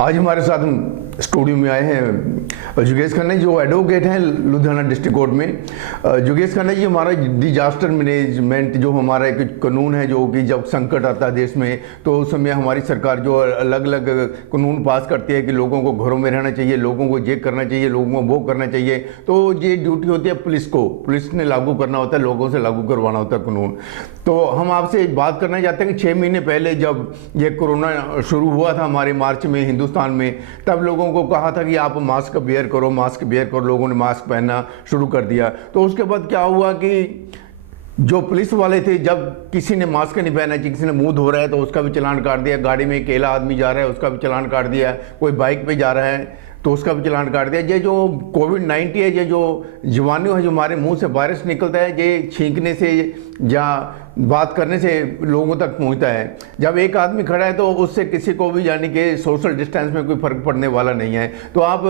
आज हमारे साथ स्टूडियो में आए हैं योगेश खन्ना जो एडवोकेट हैं लुधियाना डिस्ट्रिक्ट कोर्ट में। योगेश खन्ना जी, हमारा डिजास्टर मैनेजमेंट जो हमारा एक कानून है, जो कि जब संकट आता है देश में तो उस समय हमारी सरकार जो अलग अलग कानून पास करती है कि लोगों को घरों में रहना चाहिए, लोगों को ये करना चाहिए, लोगों को वो करना चाहिए। तो ये ड्यूटी होती है पुलिस को, पुलिस ने लागू करना होता है, लोगों से लागू करवाना होता है कानून। तो हम आपसे बात करना चाहते हैं कि 6 महीने पहले जब ये कोरोना शुरू हुआ था हमारे मार्च में हिंदुस्तान में, तब लोगों को कहा था कि आप मास्क बियर करो, मास्क बियर करो। लोगों ने मास्क पहनना शुरू कर दिया। तो उसके बाद क्या हुआ कि जो पुलिस वाले थे, जब किसी ने मास्क नहीं पहना, किसी ने मुंह धो रहा है तो उसका भी चालान काट दिया, गाड़ी में अकेला आदमी जा रहा है उसका भी चालान काट दिया, कोई बाइक पे जा रहा है तो उसका भी चालान काट दिया। ये जो कोविड-19 है, ये जो जीवाणु है जो हमारे मुंह से वायरस निकलता है, ये छींकने से या बात करने से लोगों तक पहुंचता है। जब एक आदमी खड़ा है तो उससे किसी को भी, यानी कि सोशल डिस्टेंस में कोई फर्क पड़ने वाला नहीं है। तो आप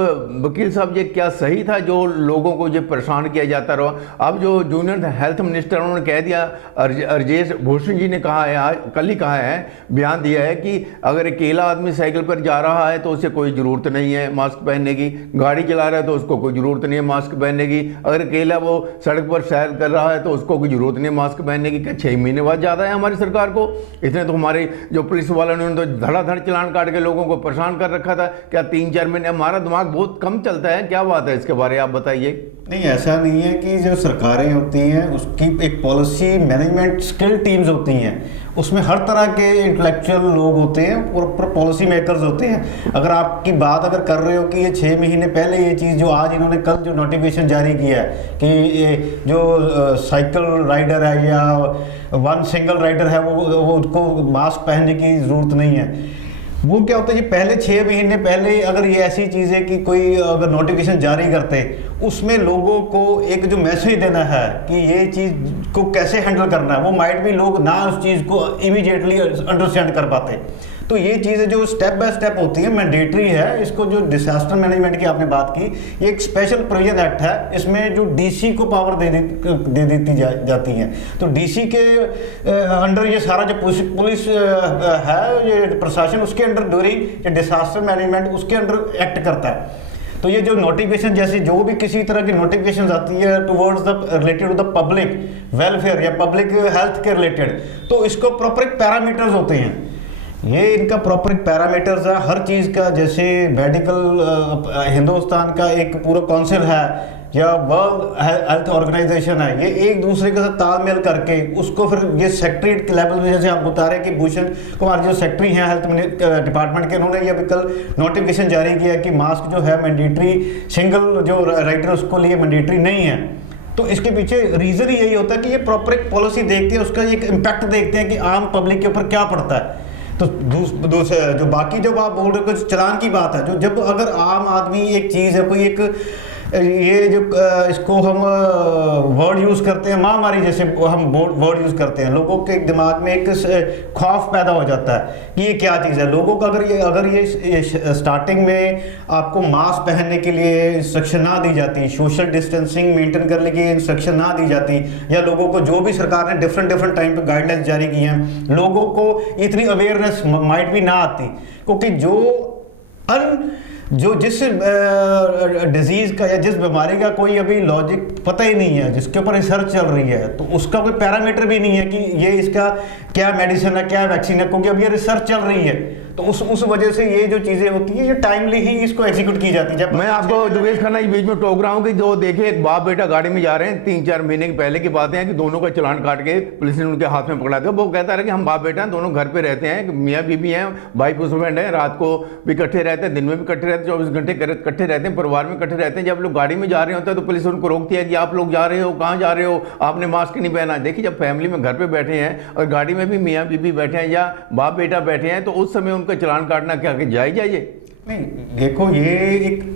वकील साहब, ये क्या सही था जो लोगों को ये परेशान किया जाता रहा? अब जो जूनियर हेल्थ मिनिस्टर उन्होंने कह दिया, राजेश भूषण जी ने कहा है, आज कल ही कहा है, बयान दिया है कि अगर अकेला आदमी साइकिल पर जा रहा है तो उसे कोई ज़रूरत नहीं है मास्क पहनने की, गाड़ी चला रहा है तो उसको कोई ज़रूरत नहीं है मास्क पहनने की, अगर अकेला वो सड़क पर सैर कर रहा है तो उसको कोई ज़रूरत नहीं है मास्क पहनने की। क्या 6 महीने बाद ज़्यादा है हमारी सरकार को? इतने तो हमारे जो पुलिस वालों ने तो धड़ाधड़ चालान काट के लोगों को परेशान कर रखा था। क्या 3-4 महीने? हमारा दिमाग बहुत कम चलता है, क्या बात है इसके बारे में आप बताइए। नहीं, ऐसा नहीं है कि जो सरकारें होती हैं उसकी एक पॉलिसी मैनेजमेंट स्किल टीम्स होती हैं, उसमें हर तरह के इंटेलेक्चुअल लोग होते हैं और पॉलिसी मेकर्स होते हैं। अगर आपकी बात अगर कर रहे हो कि ये 6 महीने पहले ये चीज़ जो आज इन्होंने कल जो नोटिफिकेशन जारी किया है कि ये जो साइकिल राइडर है या वन सिंगल राइडर है वो उसको मास्क पहनने की ज़रूरत नहीं है, वो क्या होता है जी, पहले 6 महीने पहले अगर ये ऐसी चीज़ है कि कोई अगर नोटिफिकेशन जारी करते, उसमें लोगों को एक जो मैसेज देना है कि ये चीज़ को कैसे हैंडल करना है, वो माइट भी लोग ना उस चीज़ को इमीडिएटली अंडरस्टैंड कर पाते। तो ये चीज़ें जो स्टेप बाय स्टेप होती है, मैंडेटरी है। इसको जो डिजास्टर मैनेजमेंट की आपने बात की, ये एक स्पेशल प्रोविजन एक्ट है, इसमें जो डीसी को पावर दे देती जाती है। तो डीसी के अंडर ये सारा जो पुलिस है, ये प्रशासन, उसके अंडर ड्यूरिंग डिजास्टर मैनेजमेंट उसके अंडर एक्ट करता है। तो ये जो नोटिफिकेशन, जैसे जो भी किसी तरह की नोटिफिकेशन आती है towards the related to the public welfare या पब्लिक हेल्थ के रिलेटेड, तो इसको प्रॉपर एक पैरामीटर्स होते हैं। ये इनका प्रॉपर पैरामीटर्स है हर चीज़ का। जैसे मेडिकल हिंदुस्तान का एक पूरा काउंसिल है या वर्ल्ड हेल्थ ऑर्गेनाइजेशन है, ये एक दूसरे के साथ तालमेल करके उसको फिर ये सेक्रेटरी लेवल में, जैसे आप बता रहे हैं कि भूषण कुमार जो सेक्रेटरी हैं हेल्थ डिपार्टमेंट के, उन्होंने ये अभी कल नोटिफिकेशन जारी किया कि मास्क जो है मैंडेटरी, सिंगल जो राइडर उसको लिए मैंडेटरी नहीं है। तो इसके पीछे रीज़न ही यही होता है कि ये प्रॉपर एक पॉलिसी देखते हैं, उसका एक इम्पैक्ट देखते हैं कि आम पब्लिक के ऊपर क्या पड़ता है। तो दूसरे जो बाकी जब आप बोल रहे हो चलान की बात है, जो जब अगर आम आदमी एक चीज़ है, कोई एक ये जो इसको हम वर्ड यूज़ करते हैं महामारी, जैसे हम वर्ड यूज़ करते हैं, लोगों के दिमाग में एक खौफ पैदा हो जाता है कि ये क्या चीज़ है। लोगों को अगर ये स्टार्टिंग में आपको मास्क पहनने के लिए इंस्ट्रक्शन ना दी जाती, सोशल डिस्टेंसिंग मेंटेन करने की इंस्ट्रक्शन ना दी जाती, या लोगों को जो भी सरकार ने डिफरेंट टाइम पे गाइडलाइंस जारी की हैं, लोगों को इतनी अवेयरनेस माइट भी ना आती, क्योंकि जो जिस डिजीज़ का या जिस बीमारी का कोई अभी लॉजिक पता ही नहीं है, जिसके ऊपर रिसर्च चल रही है, तो उसका कोई पैरामीटर भी नहीं है कि ये इसका क्या मेडिसिन है, क्या वैक्सीन है, क्योंकि अब ये रिसर्च चल रही है। तो उस वजह से ये जो चीज़ें होती हैं, ये टाइमली ही इसको एग्जीक्यूट की जाती है। जब मैं आपको योगेश खन्ना बीच में टोक रहा हूँ कि जो देखे एक बाप बेटा गाड़ी में जा रहे हैं, 3-4 महीने पहले की बातें हैं कि दोनों का चालान काट के पुलिस ने उनके हाथ में पकड़ा दिया। वो कहता है कि हम बाप बेटा हैं, दोनों घर पे रहते हैं, मियाँ बीबी हैं, वाइफ हस्बैंड है, रात को भी इकट्ठे रहते हैं, दिन में भी इकट्ठे रहते हैं, 24 घंटे इकट्ठे रहते हैं, परिवार में इकट्ठे रहते हैं। जब लोग गाड़ी में जा रहे होते हैं तो पुलिस उनको रोकती है कि आप लोग जा रहे हो, कहाँ जा रहे हो, आपने मास्क नहीं पहना। देखिए, जब फैमिली में घर पे बैठे हैं और गाड़ी में भी मियाँ बीबी बैठे हैं या बाप बेटा बैठे हैं, तो उस समय उनका चालान काटना क्या जायज है? नहीं, देखो, ये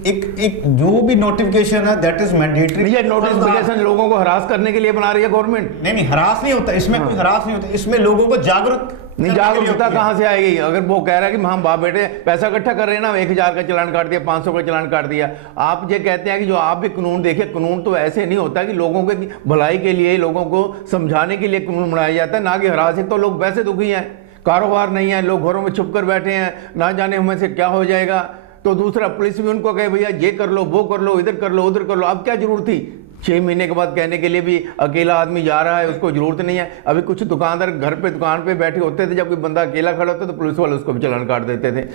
एक जो भी नोटिफिकेशन है दैट इज मैंडेटरी। ये नोटिफिकेशन लोगों को हरास करने के लिए बना रही है गवर्नमेंट। नहीं, हरास नहीं होता इसमें, कोई हरास नहीं होता इसमें, लोगों को जागरूक नहीं। जागरूकता कहाँ से आएगी? अगर वो कह रहा है कि हम बाप बेटे पैसा इकट्ठा कर रहे हैं ना, 1000 का चालान काट दिया, 500 का चालान काट दिया। आप ये कहते हैं कि जो आप भी कानून देखिए, कानून तो ऐसे नहीं होता कि लोगों के भलाई के लिए, लोगों को समझाने के लिए कानून बनाया जाता है, ना कि हरास। तो लोग वैसे दुखी हैं कारोबार नहीं है, लोग घरों में छुप कर बैठे हैं, ना जाने हमें से क्या हो जाएगा। तो दूसरा पुलिस भी उनको कहे भैया ये कर लो, वो कर लो, इधर कर लो, उधर कर लो। अब क्या जरूरत थी 6 महीने के बाद कहने के लिए भी अकेला आदमी जा रहा है, उसको जरूरत नहीं है। अभी कुछ दुकानदार घर पे दुकान पे बैठे होते थे, जब कोई बंदा अकेला खड़ा होता तो पुलिस वाले उसको भी चालान काट देते थे।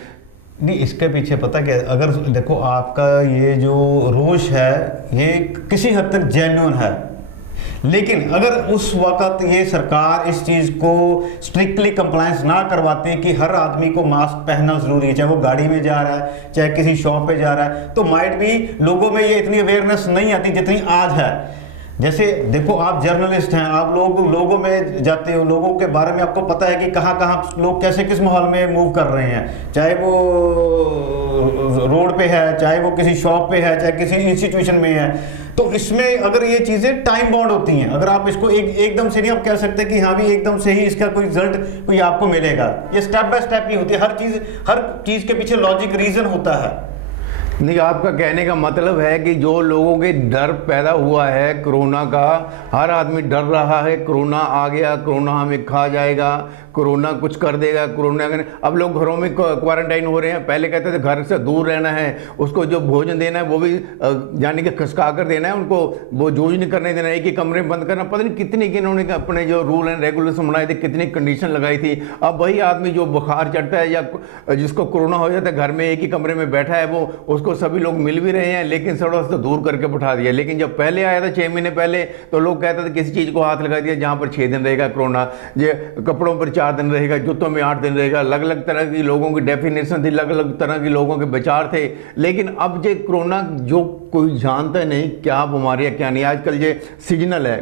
नहीं, इसके पीछे पता क्या है, अगर देखो आपका ये जो रोष है ये किसी हद तक जेन्युइन है, लेकिन अगर उस वक्त ये सरकार इस चीज़ को स्ट्रिक्टली कंप्लायंस ना करवाते कि हर आदमी को मास्क पहनना ज़रूरी है, चाहे वो गाड़ी में जा रहा है चाहे किसी शॉप पे जा रहा है, तो माइट भी लोगों में ये इतनी अवेयरनेस नहीं आती जितनी आज है। जैसे देखो, आप जर्नलिस्ट हैं, आप लोगों में जाते हो, लोगों के बारे में आपको पता है कि कहाँ कहाँ लोग कैसे किस माहौल में मूव कर रहे हैं, चाहे वो रोड पे है, चाहे वो किसी शॉप पे है, चाहे किसी इंस्टीट्यूशन में है। तो इसमें अगर ये चीज़ें टाइम बाउंड होती हैं, अगर आप इसको एकदम से नहीं आप कह सकते कि हाँ भी एकदम से ही इसका कोई रिजल्ट कोई आपको मिलेगा। ये स्टेप बाय स्टेप नहीं होती, हर चीज़ के पीछे लॉजिक रीज़न होता है। नहीं, आपका कहने का मतलब है कि जो लोगों के डर पैदा हुआ है कोरोना का, हर आदमी डर रहा है कोरोना आ गया, कोरोना हमें खा जाएगा, कोरोना कुछ कर देगा, कोरोना। अब लोग घरों में क्वारंटाइन हो रहे हैं। पहले कहते थे घर से दूर रहना है, उसको जो भोजन देना है वो भी यानी कि खसका कर देना है, उनको वो यूज नहीं करने देना, एक ही कमरे में बंद करना। पता नहीं कितनी कि इन्होंने अपने जो रूल एंड रेगुलेशन बनाए थे, कितनी कंडीशन लगाई थी। अब वही आदमी जो बुखार चढ़ता है या जिसको कोरोना हो जाता है, घर में एक ही कमरे में बैठा है, वो उसको सभी लोग मिल भी रहे हैं, लेकिन थोड़ा सा दूर करके बिठा दिया। लेकिन जब पहले आया था 6 महीने पहले, तो लोग कहते थे किसी चीज़ को हाथ लगा दिया जहाँ पर 6 दिन रहेगा कोरोना, ये कपड़ों पर 4 दिन रहेगा, जूतों में 8 दिन रहेगा। अलग अलग तरह की लोगों की डेफिनेशन थी, अलग अलग तरह के लोगों के विचार थे। लेकिन अब जो कोरोना जो कोई जानता नहीं क्या बीमारी है क्या नहीं। आजकल ये सीजनल है,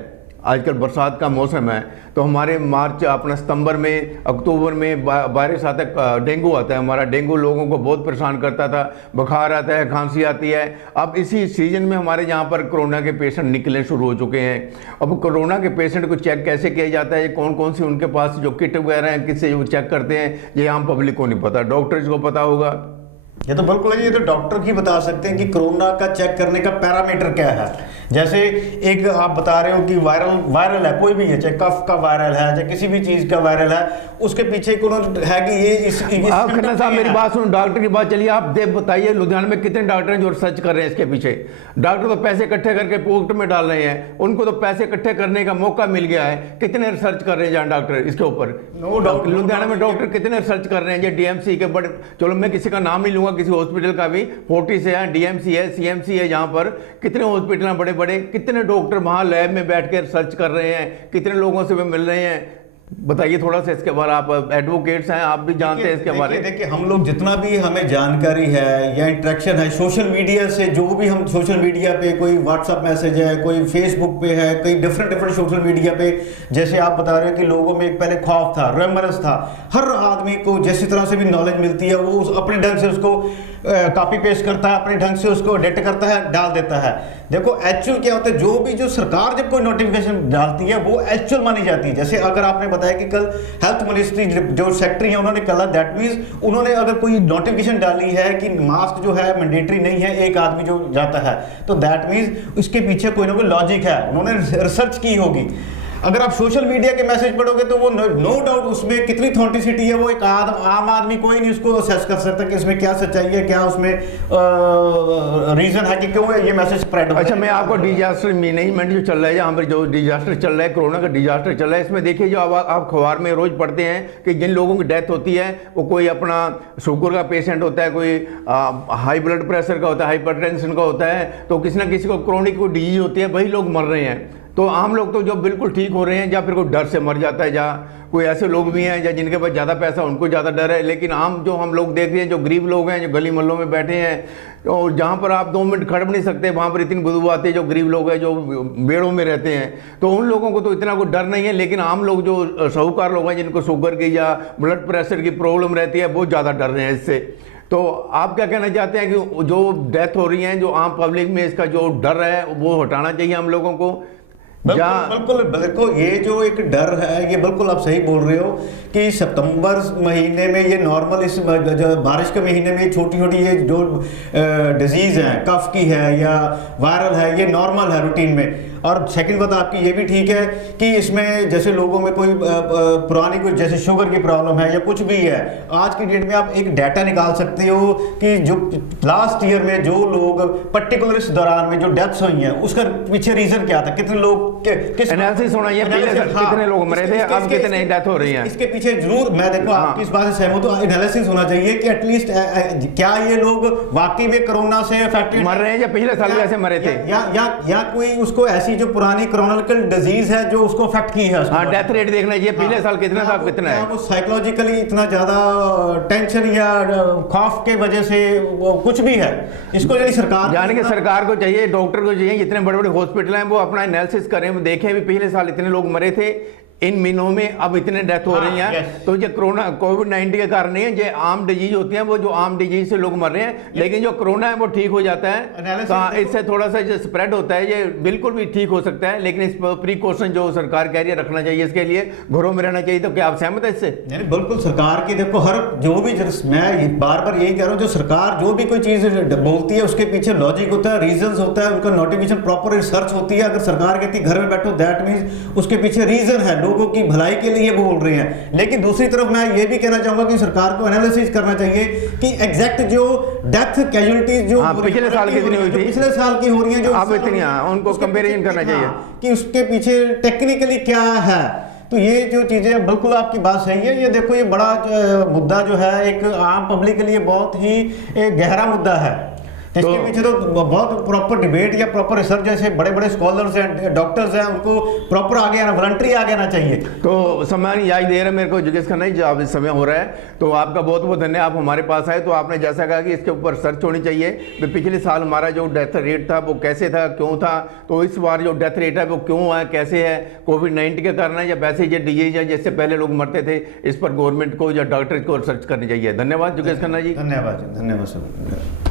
आजकल बरसात का मौसम है, तो हमारे मार्च अपना सितंबर में अक्टूबर में वायरस आता है, डेंगू आता है। हमारा डेंगू लोगों को बहुत परेशान करता था, बुखार आता है, खांसी आती है। अब इसी सीजन में हमारे यहाँ पर कोरोना के पेशेंट निकलने शुरू हो चुके हैं। अब कोरोना के पेशेंट को चेक कैसे किया जाता है, कौन कौन सी उनके पास जो किट वगैरह हैं, किससे वो चेक करते हैं, ये आम पब्लिक को नहीं पता, डॉक्टर्स को पता होगा। ये तो बिल्कुल है, ये तो डॉक्टर ही बता सकते हैं कि कोरोना का चेक करने का पैरामीटर क्या है। जैसे एक आप बता रहे हो कि वायरल है, कोई भी है, चाहे कफ का वायरल है, चाहे किसी भी चीज का वायरल है, उसके पीछे है कि ये इस आप खन्ना साहब मेरी बात सुनो, डॉक्टर की बात चलिए। आप देख बताइए लुधियाना में कितने डॉक्टर हैं जो रिसर्च कर रहे हैं इसके पीछे। डॉक्टर तो पैसे इकट्ठे करके पॉकेट में डाल रहे हैं, उनको तो पैसे इकट्ठे करने का मौका मिल गया है। कितने रिसर्च कर रहे हैं जहाँ डॉक्टर इसके ऊपर, लुधियाना में डॉक्टर कितने रिसर्च कर रहे हैं। ये डीएमसी के बड़े, चलो मैं किसी का नाम ही लूंगा, किसी हॉस्पिटल का भी, फोर्टिस है, डीएमसी है, सीएमसी है, जहाँ पर कितने हॉस्पिटल हैं बड़े बड़े, कितने डॉक्टर वहाँ लैब में बैठ कर रिसर्च कर रहे हैं, कितने लोगों से वे मिल रहे हैं। बताइए थोड़ा सा इसके बारे, आप एडवोकेट्स हैं, आप भी जानते हैं इसके बारे में। देखिए हम लोग जितना भी हमें जानकारी है या इंटरेक्शन है सोशल मीडिया से, जो भी हम सोशल मीडिया पे, कोई व्हाट्सएप मैसेज है, कोई फेसबुक पे है, कोई डिफरेंट सोशल मीडिया पे, जैसे आप बता रहे हो कि लोगों में एक पहले खौफ था, रेमरेंस था। हर आदमी को जिस तरह से भी नॉलेज मिलती है वो अपने ढंग से उसको कॉपी पेस्ट करता है, अपने ढंग से उसको एडिट करता है, डाल देता है। देखो एक्चुअल क्या होता है, जो सरकार जब कोई नोटिफिकेशन डालती है वो एक्चुअल मानी जाती है। जैसे अगर आपने बताया कि कल हेल्थ मिनिस्ट्री जो सेक्रेटरी है उन्होंने कहा, दैट मींस उन्होंने अगर कोई नोटिफिकेशन डाली है कि मास्क जो है मैंडेटरी नहीं है एक आदमी जो जाता है, तो दैट मींस उसके पीछे कोई ना कोई लॉजिक है, उन्होंने रिसर्च की होगी। अगर आप सोशल मीडिया के मैसेज पढ़ोगे तो वो नो डाउट उसमें कितनी ऑथेंटिसिटी है वो एक आम आदमी कोई नहीं उसको असेस कर सकता कि इसमें क्या सच्चाई है, क्या उसमें रीजन है कि क्यों ये मैसेज स्प्रेड हो। अच्छा, मैं आपको डिजास्टर मैनेजमेंट जो चल रहा है, यहाँ पर जो डिजास्टर चल रहा है, कोरोना का डिजास्टर चल रहा है, इसमें देखिए जो आप अखबार में रोज पढ़ते हैं कि जिन लोगों की डेथ होती है वो कोई अपना शुगर का पेशेंट होता है, कोई हाई ब्लड प्रेशर का होता है, हाइपरटेंशन का होता है, तो किसी ना किसी को क्रोनिक कोई डिजीज होती है, वही लोग मर रहे हैं। तो आम लोग तो जो बिल्कुल ठीक हो रहे हैं, या फिर कोई डर से मर जाता है, या कोई ऐसे लोग भी हैं या जिनके पास ज़्यादा पैसा उनको ज़्यादा डर है। लेकिन आम जो हम लोग देख रहे हैं, जो गरीब लोग हैं, जो गली मोहल्लों में बैठे हैं और जहाँ पर आप 2 मिनट खड़ भी नहीं सकते, वहाँ पर इतनी बदबू आती है, जो गरीब लोग हैं जो बेड़ों में रहते हैं, तो उन लोगों को तो इतना कोई डर नहीं है। लेकिन आम लोग जो साहूकार लोग हैं, जिनको शुगर की या ब्लड प्रेशर की प्रॉब्लम रहती है, वो ज़्यादा डर रहे हैं इससे। तो आप क्या कहना चाहते हैं कि जो डेथ हो रही है, जो आम पब्लिक में इसका जो डर है वो हटाना चाहिए हम लोगों को? बिल्कुल देखो, ये जो एक डर है, ये बिल्कुल आप सही बोल रहे हो कि सितंबर महीने में ये नॉर्मल, इस बारिश के महीने में छोटी छोटी ये जो डिजीज है, कफ की है या वायरल है, ये नॉर्मल है रूटीन में। और सेकंड बात आपकी ये भी ठीक है कि इसमें जैसे लोगों में कोई पुरानी कोई जैसे शुगर की प्रॉब्लम है या कुछ भी है, आज की डेट में आप एक डाटा निकाल सकते हो कि जो लास्ट ईयर में जो लोग पर्टिकुलर इस दौरान में जो डेथ्स हुई हैं उसका पीछे रीजन क्या था, कितने लोग किस एनालिसिस होना चाहिए पहले से, कितने लोग मरे थे, अब कितने डेथ हो रही हैं। इसके पीछे जरूर मैं देखो आपकी इस बात से सहमत हूं, एनालिसिस होना चाहिए कि एटलीस्ट क्या ये लोग वाकई में कोरोना से अफेक्टेड मर रहे हैं या पिछले साल वैसे मरे थे, या कोई उसको ऐसी जो पुरानी क्रोनिकल डिजीज है जो उसको अफेक्ट की है। हाँ, डेथ रेट देखना चाहिए पिछले साल कितना था, कितना है। वो साइकोलॉजिकली इतना ज्यादा टेंशन या खौफ के वजह से वो कुछ भी है, इसको जो सरकार यानी कि सरकार को चाहिए, डॉक्टर को चाहिए, जितने बड़े बड़े हॉस्पिटल हैं वो अपना एनालिसिस करें, वो देखें भी पिछले साल इतने लोग मरे थे, इन महीनों में अब इतने डेथ हो रही हैं। तो ये कोरोना कोविड-19 के कारण नहीं है, ये आम डिजीज होती हैं, वो जो आम डिजीज से लोग मर रहे हैं, लेकिन जो कोरोना है वो ठीक हो जाता है, तो इससे थोड़ा सा जो स्प्रेड होता है ये बिल्कुल भी ठीक हो सकता है, लेकिन इस प्रिकॉशन जो सरकार कह रही है रखना चाहिए, इसके लिए घरों में रहना चाहिए। तो क्या आप सहमत है इससे? नहीं, बिल्कुल सरकार की देखो हर जो भी, मैं बार बार यही कह रहा हूँ, जो सरकार जो भी कोई चीज बोलती है उसके पीछे लॉजिक होता है, रीजंस होता है, उनका नोटिफिकेशन प्रॉपर रिसर्च होती है। अगर सरकार कहती है घर में बैठो, दैट मीन्स उसके पीछे रीजन है, लोगों की भलाई के लिए बोल रहे हैं। लेकिन दूसरी तरफ मैं ये भी कहना चाहूंगा कि सरकार को एनालिसिस करना चाहिए कि एग्जैक्ट जो डेथ कैजुअलिटीज जो पिछले साल कितनी हुई थी, पिछले साल की हो रही हैं, जो अब इतनी, उनको कंपैरिजन करना चाहिए कि उसके पीछे टेक्निकली क्या है। तो ये जो चीजें बिल्कुल आपकी बात सही है। ये देखो ये बड़ा मुद्दा जो है एक आम पब्लिक के लिए बहुत ही एक गहरा मुद्दा है। इसके पीछे तो बहुत प्रॉपर डिबेट या प्रॉपर रिसर्च, जैसे बड़े बड़े स्कॉलर्स हैं, डॉक्टर्स हैं, उनको प्रॉपर आगे आना, वॉलंटरी आगे आना चाहिए। तो सम्मान याद दे रहे हैं मेरे को योगेश खन्ना जी, अब इस समय हो रहा है, तो आपका बहुत बहुत धन्यवाद, आप हमारे पास आए। तो आपने जैसा कहा कि इसके ऊपर सर्च होनी चाहिए, पिछले साल हमारा जो डेथ रेट था वो कैसे था, क्यों था, तो इस बार जो डेथ रेट है वो क्यों है, कैसे है, कोविड-19 के कारण है या वैसे ये डिजीज है जिससे पहले लोग मरते थे, इस पर गवर्नमेंट को या डॉक्टर को रिसर्च करनी चाहिए। धन्यवाद योगेश खन्ना जी। धन्यवाद, धन्यवाद सर।